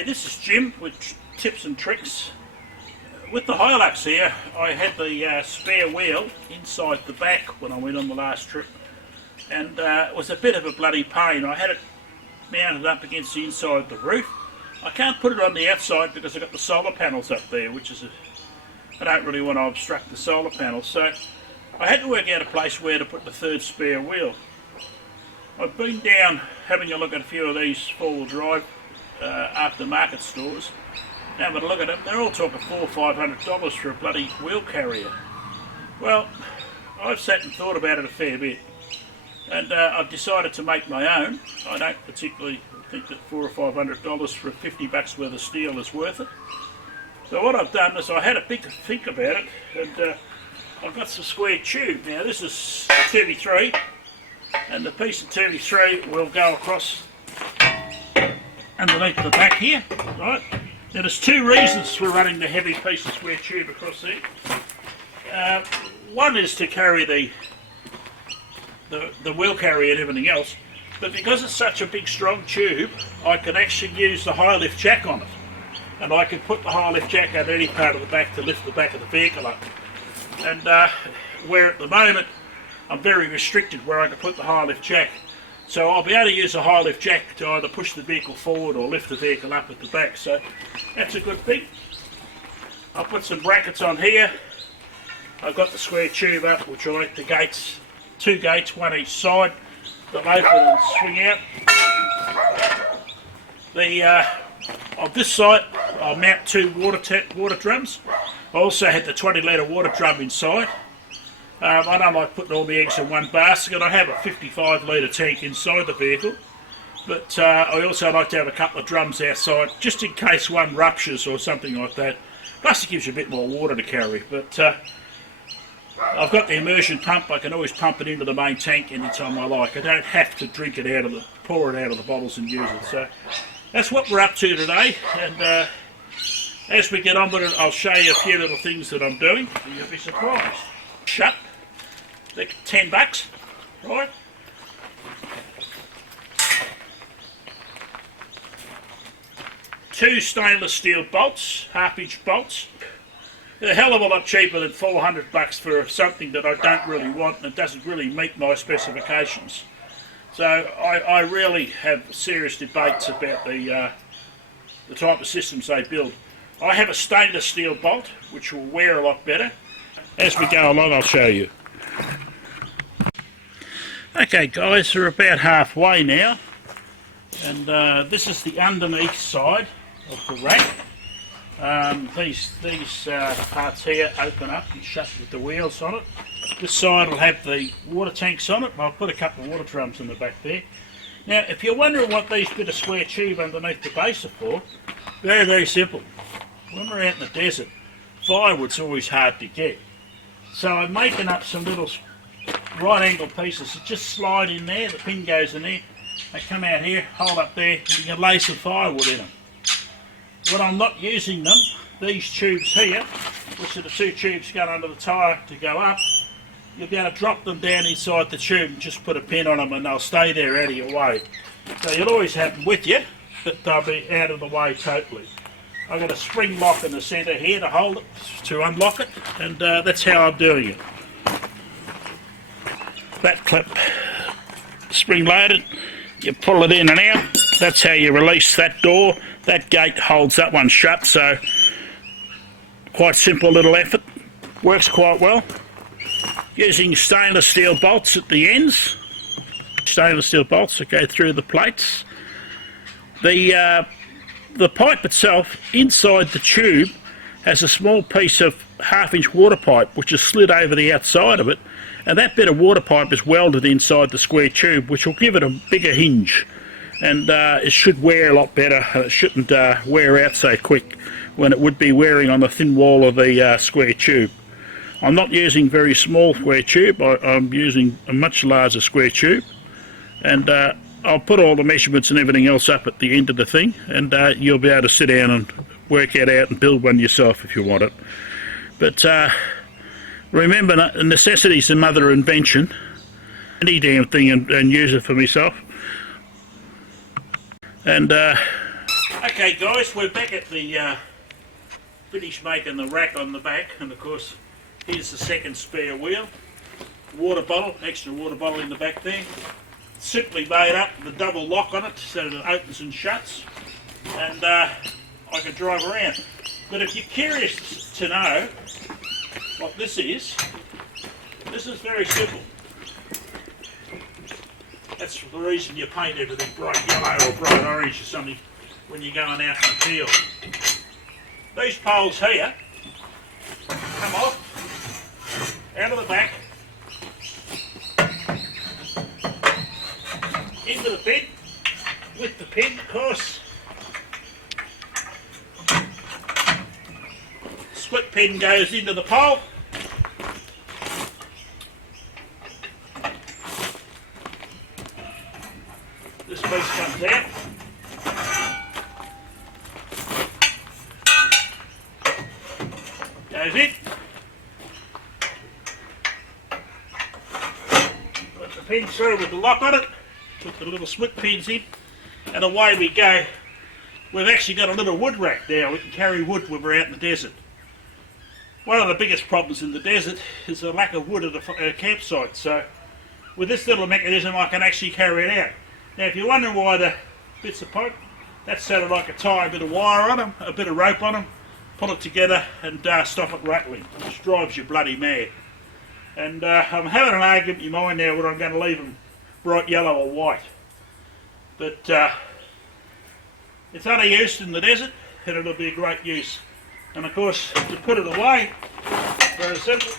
Okay, this is Jim with tips and tricks. With the Hilux here, I had the spare wheel inside the back when I went on the last trip, and it was a bit of a bloody pain. I had it mounted up against the inside of the roof. I can't put it on the outside because I've got the solar panels up there, which is I don't really want to obstruct the solar panels, so I had to work out a place where to put the third spare wheel. I've been down having a look at a few of these four-wheel drive aftermarket stores, having a look at them. They're all talking $400 or $500 for a bloody wheel carrier. Well, I've sat and thought about it a fair bit, and I've decided to make my own. I don't particularly think that $400 or $500 for $50 worth of steel is worth it. So what I've done is I had a big think about it, and I've got some square tube. Now this is 33, and the piece of 33 will go across underneath the back here, right? Now there's two reasons for running the heavy piece of square tube across there. One is to carry the wheel carrier and everything else, but because it's such a big strong tube, I can actually use the high lift jack on it, and I can put the high lift jack at any part of the back to lift the back of the vehicle up. And where at the moment I'm very restricted where I can put the high lift jack, so I'll be able to use a high lift jack to either push the vehicle forward or lift the vehicle up at the back, so that's a good thing. I'll put some brackets on here. I've got the square tube up, which will let the gates, two gates, one each side, that open and swing out. On this side I'll mount two water drums. I also had the 20-litre water drum inside. I don't like putting all the eggs in one basket. I have a 55-litre tank inside the vehicle, but I also like to have a couple of drums outside just in case one ruptures or something like that. Plus it gives you a bit more water to carry. But I've got the immersion pump. I can always pump it into the main tank anytime I like. I don't have to pour it out of the bottles and use it. So that's what we're up to today, and as we get on with it, I'll show you a few little things that I'm doing, and you'll be surprised. Shut. They're $10, right? Two stainless steel bolts, half-inch bolts. They're a hell of a lot cheaper than $400 for something that I don't really want and it doesn't really meet my specifications. So I really have serious debates about the type of systems they build. I have a stainless steel bolt which will wear a lot better. As we go along I'll show you. Okay guys, we're about halfway now, and this is the underneath side of the rack. These parts here open up and shut with the wheels on it. This side will have the water tanks on it. I'll put a couple of water drums in the back there. Now if you're wondering what these bit of square tube underneath the base are for, very, very simple. When we're out in the desert, firewood's always hard to get. So I'm making up some little right angle pieces that just slide in there, the pin goes in there, they come out here, hold up there, and you can lay some firewood in them. When I'm not using them, these tubes here, which are the two tubes going under the tyre to go up, you'll be able to drop them down inside the tube and just put a pin on them and they'll stay there out of your way. So you'll always have them with you, but they'll be out of the way totally. I've got a spring lock in the centre here to hold it, to unlock it, and that's how I'm doing it. That clip spring loaded, you pull it in and out, that's how you release that door. That gate holds that one shut, so quite simple little effort, works quite well. Using stainless steel bolts at the ends, stainless steel bolts that go through the plates. The pipe itself inside the tube has a small piece of half-inch water pipe which is slid over the outside of it, and that bit of water pipe is welded inside the square tube, which will give it a bigger hinge, and it should wear a lot better, and it shouldn't wear out so quick when it would be wearing on the thin wall of the square tube. I'm not using very small square tube, I'm using a much larger square tube, and I'll put all the measurements and everything else up at the end of the thing, and you'll be able to sit down and work it out and build one yourself if you want it. But remember, necessity's the mother of invention. Any damn thing and use it for myself. And Okay guys, we're back at the finished making the rack on the back, and of course here's the second spare wheel. Water bottle, extra water bottle in the back there. Simply made up the double lock on it so that it opens and shuts, and I can drive around. But if you're curious to know what this is very simple. That's the reason you paint everything bright yellow or bright orange or something when you're going out in the field. These poles here come off out of the back into the pin with the pin, of course. Split pin goes into the pole. This piece comes out. Goes in. Put the pin through with the lock on it. Put the little split pins in, and away we go. We've actually got a little wood rack now. We can carry wood when we're out in the desert. One of the biggest problems in the desert is the lack of wood at a campsite. So with this little mechanism I can actually carry it out. Now if you're wondering why the bits are pipe, that's so that I can tie a bit of wire on them, a bit of rope on them, pull it together and stop it rattling, which drives you bloody mad. And I'm having an argument in my mind now whether I'm going to leave them bright yellow or white. But it's only used in the desert and it'll be a great use. And of course, to put it away, very simple.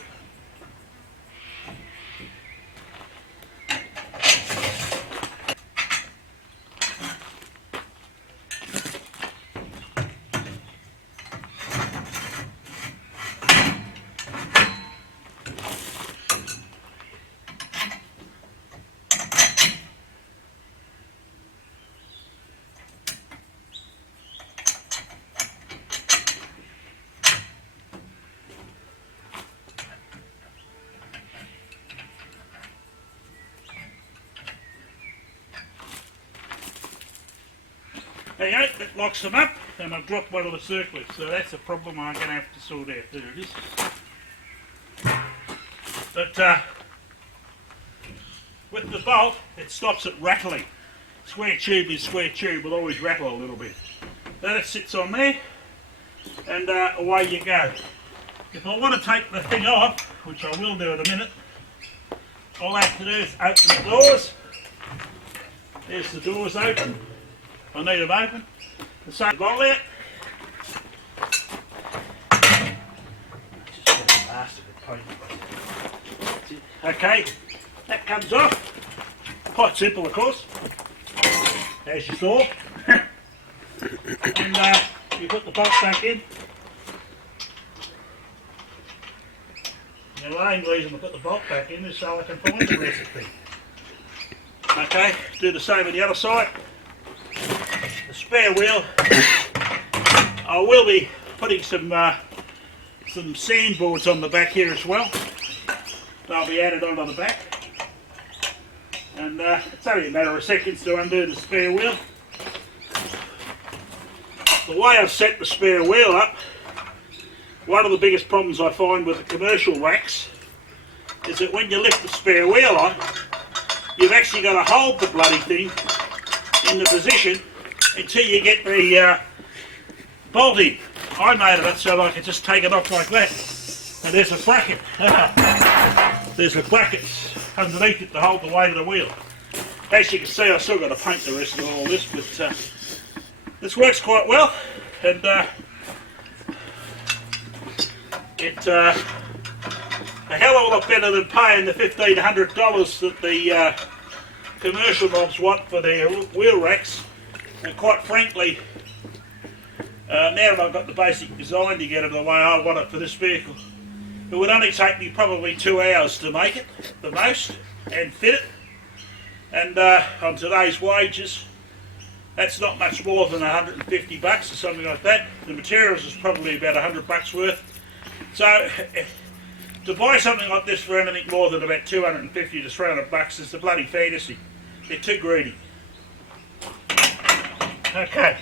There you go, that locks them up, and I've dropped one of the circlets, so that's a problem I'm going to have to sort out. There it is. But with the bolt, it stops it rattling. Square tube is square tube, will always rattle a little bit. Then it sits on there, and away you go. If I want to take the thing off, which I will do in a minute, all I have to do is open the doors. There's the doors open. I need them open. The same bolt out. Okay, that comes off. Quite simple, of course, as you saw. And you put the bolt back in. The main reason I put the bolt back in is so I can find the recipe. Okay, do the same on the other side. The spare wheel, I will be putting some sandboards on the back here as well. They'll be added onto the back. And it's only a matter of seconds to undo the spare wheel. The way I've set the spare wheel up, one of the biggest problems I find with the commercial racks is that when you lift the spare wheel on, you've actually got to hold the bloody thing in the position until you get the bolt in. I made it so I can just take it off like that. And there's a bracket. There's a bracket underneath it to hold the weight of the wheel. As you can see, I've still got to paint the rest of all this, but this works quite well. And it's a hell of a lot better than paying the $1,500 that the commercial mobs want for their wheel racks. And quite frankly, now that I've got the basic design together the way I want it for this vehicle, it would only take me probably 2 hours to make it, the most, and fit it. And on today's wages, that's not much more than $150 or something like that. The materials is probably about $100 worth. So to buy something like this for anything more than about $250 to $300 is a bloody fantasy. They're too greedy. Okay.